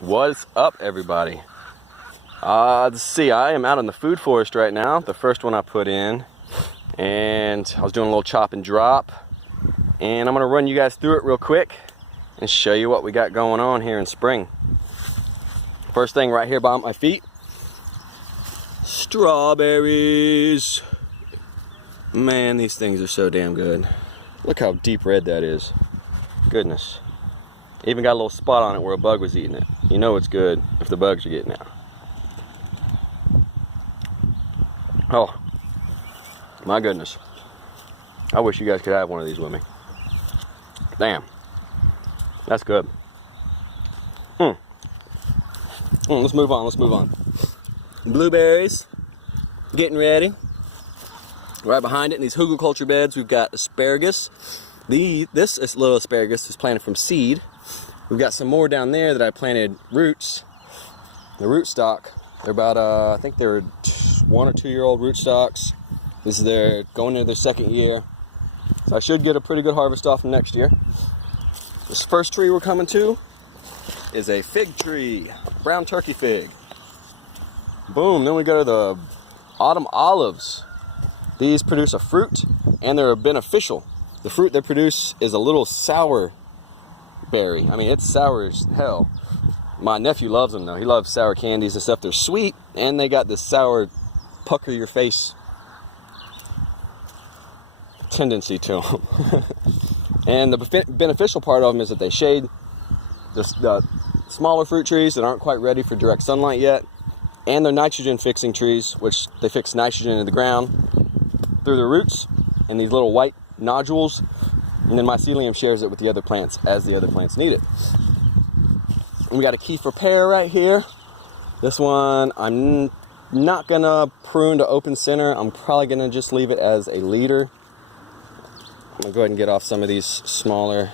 What's up, everybody? Let's see, I am out in the food forest right now, the first one I put in, and I was doing a little chop and drop, and I'm gonna run you guys through it real quick and show you what we got going on here in spring. First thing right here by my feet, strawberries. Man, these things are so damn good. Look how deep red that is. Goodness. Even got a little spot on it where a bug was eating it. You know it's good if the bugs are getting out. Oh, my goodness. I wish you guys could have one of these with me. Damn. That's good. Let's move on. Blueberries. Getting ready. Right behind it in these hugelkultur beds, we've got asparagus. This little asparagus is planted from seed. We've got some more down there that I planted roots. The root stock, they're about, I think they're 1 or 2 year old root stocks. This is their going into their second year. So I should get a pretty good harvest off them next year. This first tree we're coming to is a fig tree, brown turkey fig. Boom, then we go to the autumn olives. These produce a fruit and they're beneficial. The fruit they produce is a little sour berry. I mean, it's sour as hell. My nephew loves them though. He loves sour candies and stuff. They're sweet and they got this sour pucker your face tendency to them. And the beneficial part of them is that they shade the smaller fruit trees that aren't quite ready for direct sunlight yet, and they're nitrogen fixing trees, which they fix nitrogen into the ground through the roots and these little white nodules, and then mycelium shares it with the other plants as the other plants need it. And we got a kefir pear right here. This one I'm not gonna prune to open center. I'm probably gonna just leave it as a leader. I'm gonna go ahead and get off some of these smaller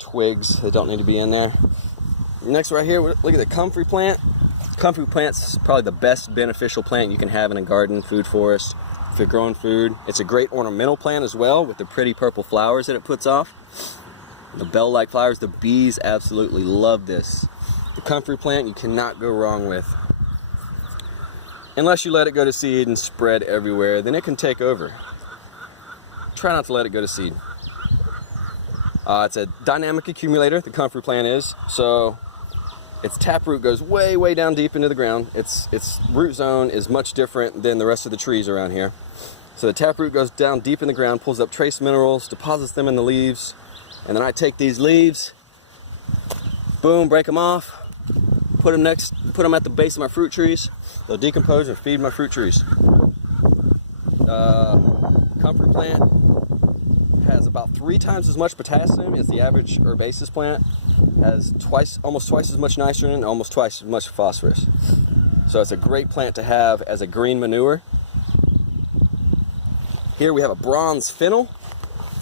twigs that don't need to be in there. Next right here, look at the comfrey plant. Comfrey plant's probably the best beneficial plant you can have in a garden, food forest, if you're growing food. It's a great ornamental plant as well with the pretty purple flowers that it puts off. The bell-like flowers, the bees absolutely love this. The comfrey plant you cannot go wrong with. Unless you let it go to seed and spread everywhere, then it can take over. Try not to let it go to seed. It's a dynamic accumulator, the comfrey plant is, so its taproot goes way, way down deep into the ground. Its root zone is much different than the rest of the trees around here. So the taproot goes down deep in the ground, pulls up trace minerals, deposits them in the leaves, and then I take these leaves, boom, break them off, put them at the base of my fruit trees. They'll decompose and feed my fruit trees. Comfrey plant has about 3 times as much potassium as the average herbaceous plant. Has almost twice as much nitrogen and almost twice as much phosphorus. So it's a great plant to have as a green manure. Here we have a bronze fennel.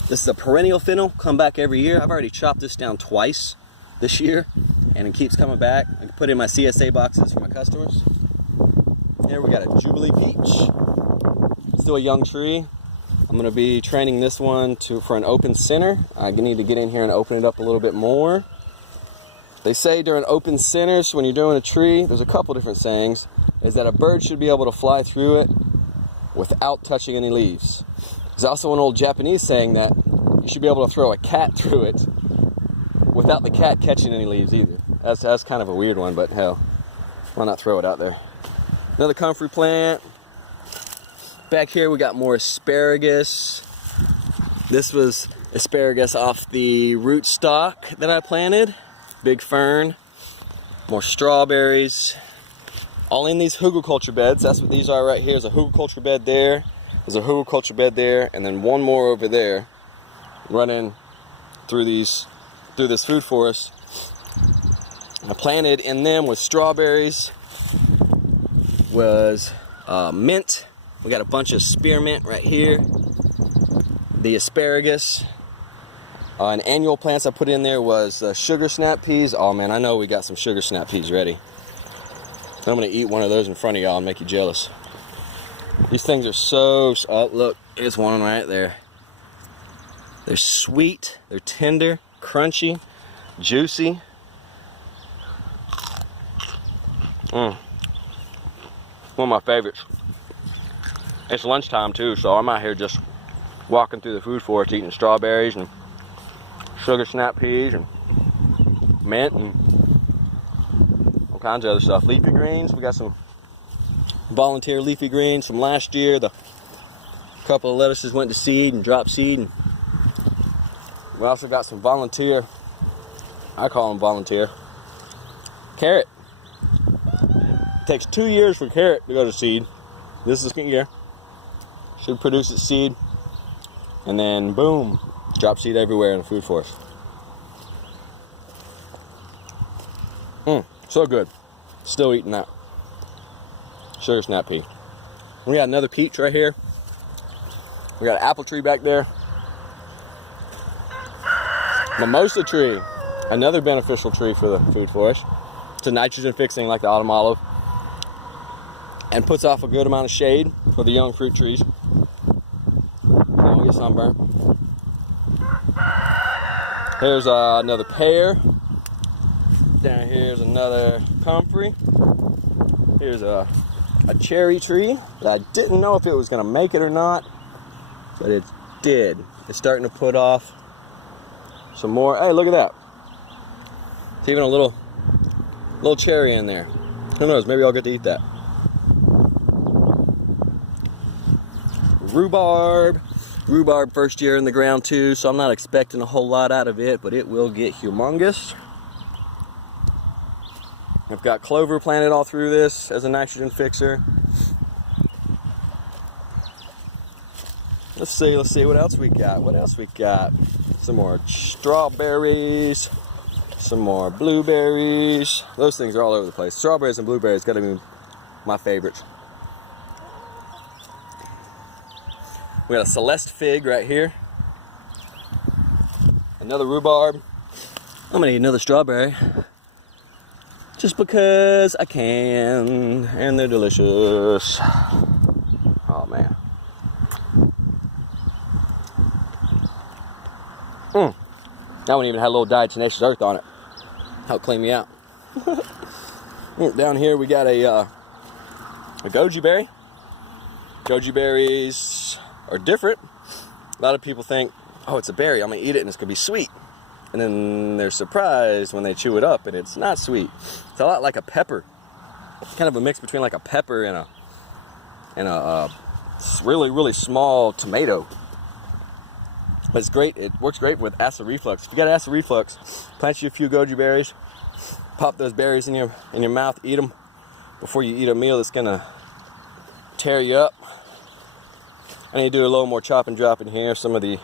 This is a perennial fennel, come back every year. I've already chopped this down twice this year and it keeps coming back. I can put it in my CSA boxes for my customers. Here we got a Jubilee peach. Still a young tree. I'm going to be training this one for an open center. I need to get in here and open it up a little bit more. They say during open centers, when you're doing a tree, there's a couple different sayings, is that a bird should be able to fly through it without touching any leaves. There's also an old Japanese saying that you should be able to throw a cat through it without the cat catching any leaves either. That's kind of a weird one, but hell, why not throw it out there? Another comfrey plant. Back here we got more asparagus. This was asparagus off the root stock that I planted. Big fern. More strawberries. All in these hugelkultur beds. That's what these are right here. There's a hugelkultur bed there. There's a hugelkultur bed there, and then one more over there, running through this food forest. I planted in them with strawberries. Was mint. We got a bunch of spearmint right here. The asparagus. And annual plants I put in there was sugar snap peas. Oh man, I know we got some sugar snap peas ready. I'm gonna eat one of those in front of y'all and make you jealous. These things are so, oh look, there's one right there. They're sweet, they're tender, crunchy, juicy. One of my favorites. It's lunchtime too, so I'm out here just walking through the food forest eating strawberries and sugar snap peas and mint and all kinds of other stuff. Leafy greens, we got some volunteer leafy greens from last year. The couple of lettuces went to seed and dropped seed. And we also got some volunteer, I call them volunteer, carrot. It takes 2 years for carrot to go to seed. This is the second year. Should produce its seed. And then boom, drop seed everywhere in the food forest. So good. Still eating that sugar snap pea. We got another peach right here. We got an apple tree back there. Mimosa tree, another beneficial tree for the food forest. It's a nitrogen fixing like the autumn olive, and puts off a good amount of shade for the young fruit trees. Don't get sunburnt. Here's another pear. Down here's another comfrey. Here's a cherry tree that I didn't know if it was going to make it or not, but it did. It's starting to put off some more. Hey, look at that. It's even a little cherry in there. Who knows? Maybe I'll get to eat that. Rhubarb. Rhubarb first year in the ground too, so I'm not expecting a whole lot out of it, but it will get humongous. I've got clover planted all through this as a nitrogen fixer. Let's see what else we got. Some more strawberries, some more blueberries. Those things are all over the place. Strawberries and blueberries gotta be my favorites. We got a Celeste fig right here. Another rhubarb. I'm gonna eat another strawberry. Just because I can, and they're delicious. Oh man. That one even had a little diatomaceous earth on it. Help clean me out. Down here we got a goji berry. Goji berries are different. A lot of people think, oh, it's a berry, I'm gonna eat it and it's gonna be sweet. And then they're surprised when they chew it up and it's not sweet. It's a lot like a pepper. It's kind of a mix between like a pepper and a really, really small tomato. But it's great. It works great with acid reflux. If you got acid reflux, plant you a few goji berries, pop those berries in your mouth, eat them before you eat a meal that's gonna tear you up. I need to do a little more chop and drop in here. Some of the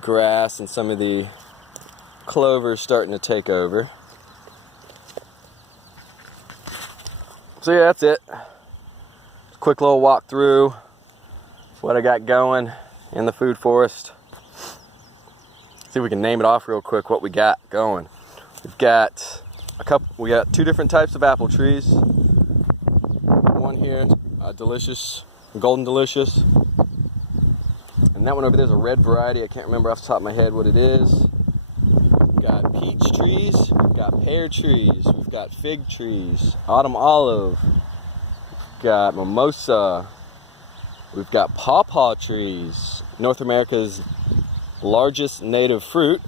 grass and some of the clover is starting to take over. So yeah, that's it. Quick little walk through what I got going in the food forest. See if we can name it off real quick what we got going. We got two different types of apple trees. One here, delicious, golden delicious. And that one over there is a red variety. I can't remember off the top of my head what it is. We've got peach trees, we've got pear trees, we've got fig trees, autumn olive, we've got mimosa, we've got pawpaw trees, North America's largest native fruit.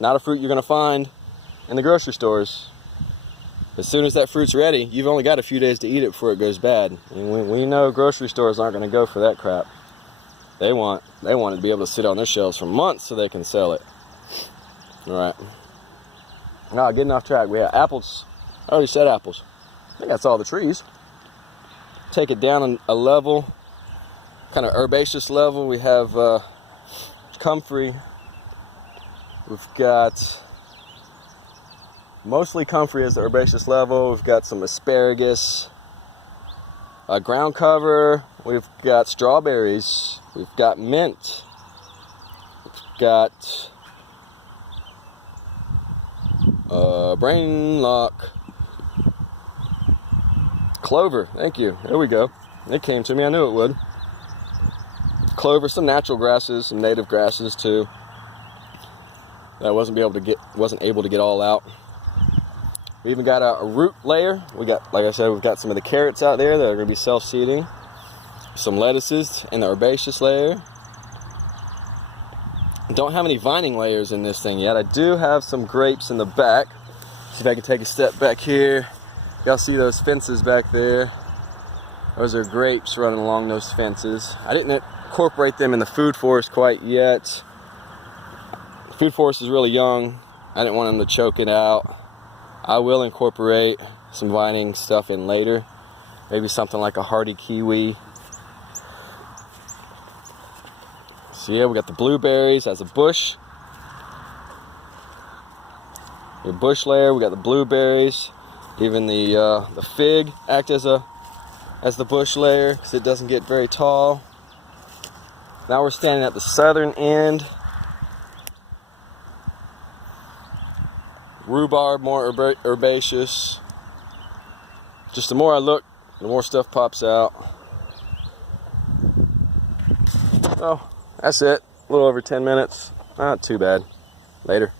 Not a fruit you're going to find in the grocery stores. As soon as that fruit's ready, you've only got a few days to eat it before it goes bad. And we know grocery stores aren't going to go for that crap. They want it to be able to sit on their shelves for months so they can sell it. All right. Now, getting off track. We have apples. I already said apples. I think that's all the trees. Take it down a level, kind of herbaceous level. We have comfrey. We've got mostly comfrey as the herbaceous level. We've got some asparagus, ground cover. We've got strawberries. We've got mint. We've got brain lock. Clover. Thank you. There we go. It came to me. I knew it would. Clover, some natural grasses, some native grasses too. that I wasn't able to get all out. We even got a root layer. We got, like I said, we've got some of the carrots out there that are going to be self-seeding. Some lettuces in the herbaceous layer. Don't have any vining layers in this thing yet. I do have some grapes in the back. See if I can take a step back here. Y'all see those fences back there? Those are grapes running along those fences. I didn't incorporate them in the food forest quite yet. The food forest is really young. I didn't want them to choke it out. I will incorporate some vining stuff in later. Maybe something like a hardy kiwi. So yeah, we got the blueberries as a bush. The bush layer, we got the blueberries. Even the fig act as the bush layer because it doesn't get very tall. Now we're standing at the southern end. Rhubarb, more herbaceous. Just the more I look, the more stuff pops out. Oh, that's it. A little over 10 minutes. Not too bad. Later.